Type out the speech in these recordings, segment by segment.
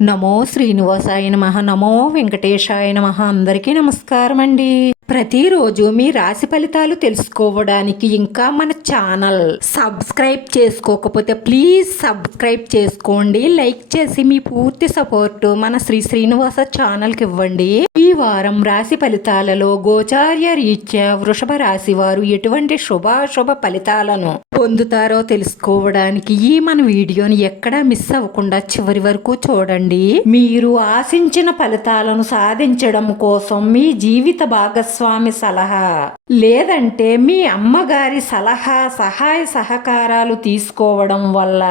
నమో శ్రీనివాసాయ నమః. నమో వెంకటేశాయ నమః. అందరికీ నమస్కారం అండి. ప్రతిరోజు మీ రాశి ఫలితాలు తెలుసుకోవడానికి ఇంకా మన ఛానల్ సబ్స్క్రైబ్ చేసుకోకపోతే ప్లీజ్ సబ్స్క్రైబ్ చేసుకోండి. లైక్ చేసి మీ పూర్తి సపోర్ట్ మన శ్రీనివాస ఛానల్కి ఇవ్వండి. ఈ వారం రాశి ఫలితాలలో గోచార్య రీత్యా వృషభ రాశి వారు ఎటువంటి శుభాశుభ ఫలితాలను పొందుతారో తెలుసుకోవడానికి ఈ మన వీడియోని ఎక్కడా మిస్ అవ్వకుండా చివరి వరకు చూడండి. మీరు ఆశించిన ఫలితాలను సాధించడం కోసం మీ జీవిత భాగస్వామి సలహా లేదంటే మీ అమ్మగారి సలహా సహాయ సహకారాలు తీసుకోవడం వల్ల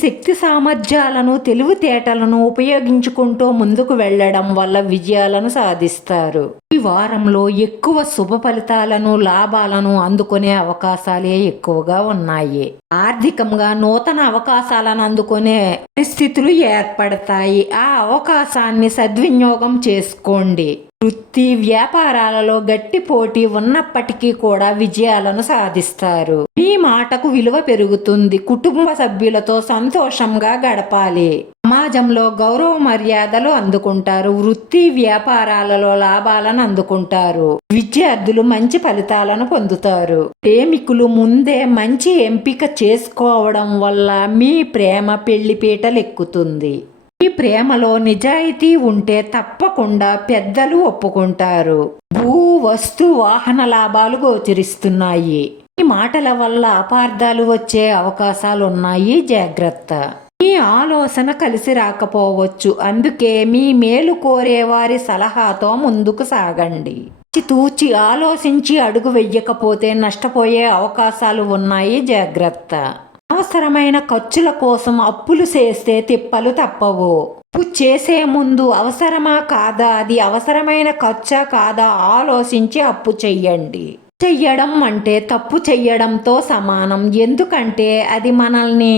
శక్తి సామర్థ్యాలను తెలివితేటలను ఉపయోగించుకుంటూ ముందుకు వెళ్లడం వల్ల విజయాలను సాధిస్తారు. ఈ వారంలో ఎక్కువ శుభ ఫలితాలను లాభాలను అందుకునే అవకాశాలే ఎక్కువగా ఉన్నాయి. ఆర్థికంగా నూతన అవకాశాలను అందుకునే పరిస్థితులు ఏర్పడతాయి. ఆ అవకాశాన్ని సద్వినియోగం చేసుకోండి. వృత్తి వ్యాపారాలలో గట్టి పోటీ ఉన్నప్పటికీ కూడా విజయాలను సాధిస్తారు. మీ మాటకు విలువ పెరుగుతుంది. కుటుంబ సభ్యులతో సంతోషంగా గడపాలి. సమాజంలో గౌరవ మర్యాదలు అందుకుంటారు. వృత్తి వ్యాపారాలలో లాభాలను అందుకుంటారు. విద్యార్థులు మంచి ఫలితాలను పొందుతారు. ప్రేమికులు ముందే మంచి ఎంపిక చేసుకోవడం వల్ల మీ ప్రేమ పెళ్లిపీటలెక్కుతుంది. ఈ ప్రేమలో నిజాయితీ ఉంటే తప్పకుండా పెద్దలు ఒప్పుకుంటారు. భూ వస్తు వాహన లాభాలు గోచరిస్తున్నాయి. ఈ మాటల వల్ల అపార్థాలు వచ్చే అవకాశాలున్నాయి. జాగ్రత్త. మీ ఆలోచన కలిసి రాకపోవచ్చు. అందుకే మీ మేలు కోరే వారి సలహాతో ముందుకు సాగండి. తూచి ఆలోచించి అడుగు వెయ్యకపోతే నష్టపోయే అవకాశాలు ఉన్నాయి. జాగ్రత్త. అవసరమైన ఖర్చుల కోసం అప్పులు చేస్తే తిప్పలు తప్పవు. అప్పు చేసే ముందు అవసరమా కాదా, అది అవసరమైన ఖర్చా కాదా ఆలోచించి అప్పు చెయ్యడం అంటే తప్పు చెయ్యడంతో సమానం. ఎందుకంటే అది మనల్ని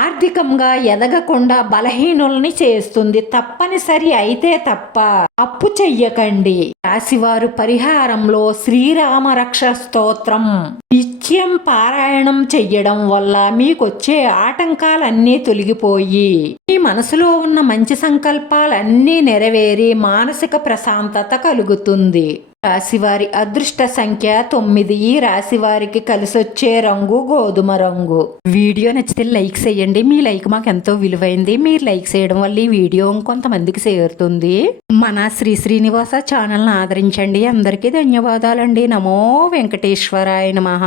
ఆర్థికంగా ఎదగకుండా బలహీనుల్ని చేస్తుంది. తప్పనిసరి అయితే తప్ప అప్పు చెయ్యకండి. రాశివారు పరిహారంలో శ్రీరామ రక్ష స్తోత్రం నిత్యం పారాయణం చెయ్యడం వల్ల మీకొచ్చే ఆటంకాలన్నీ తొలగిపోయి మీ మనసులో ఉన్న మంచి సంకల్పాలన్నీ నెరవేరి మానసిక ప్రశాంతత కలుగుతుంది. రాశివారి అదృష్ట సంఖ్య 9. ఈ రాశివారికి కలిసొచ్చే రంగు గోధుమ రంగు. వీడియో నచ్చితే లైక్ చేయండి. మీ లైక్ మాకు ఎంతో విలువైంది. మీరు లైక్ చేయడం వల్ల ఈ వీడియో కొంతమందికి చేరుతుంది. మన శ్రీనివాస ఛానల్ని ఆదరించండి. అందరికీ ధన్యవాదాలండి. నమో వెంకటేశ్వరాయ నమః.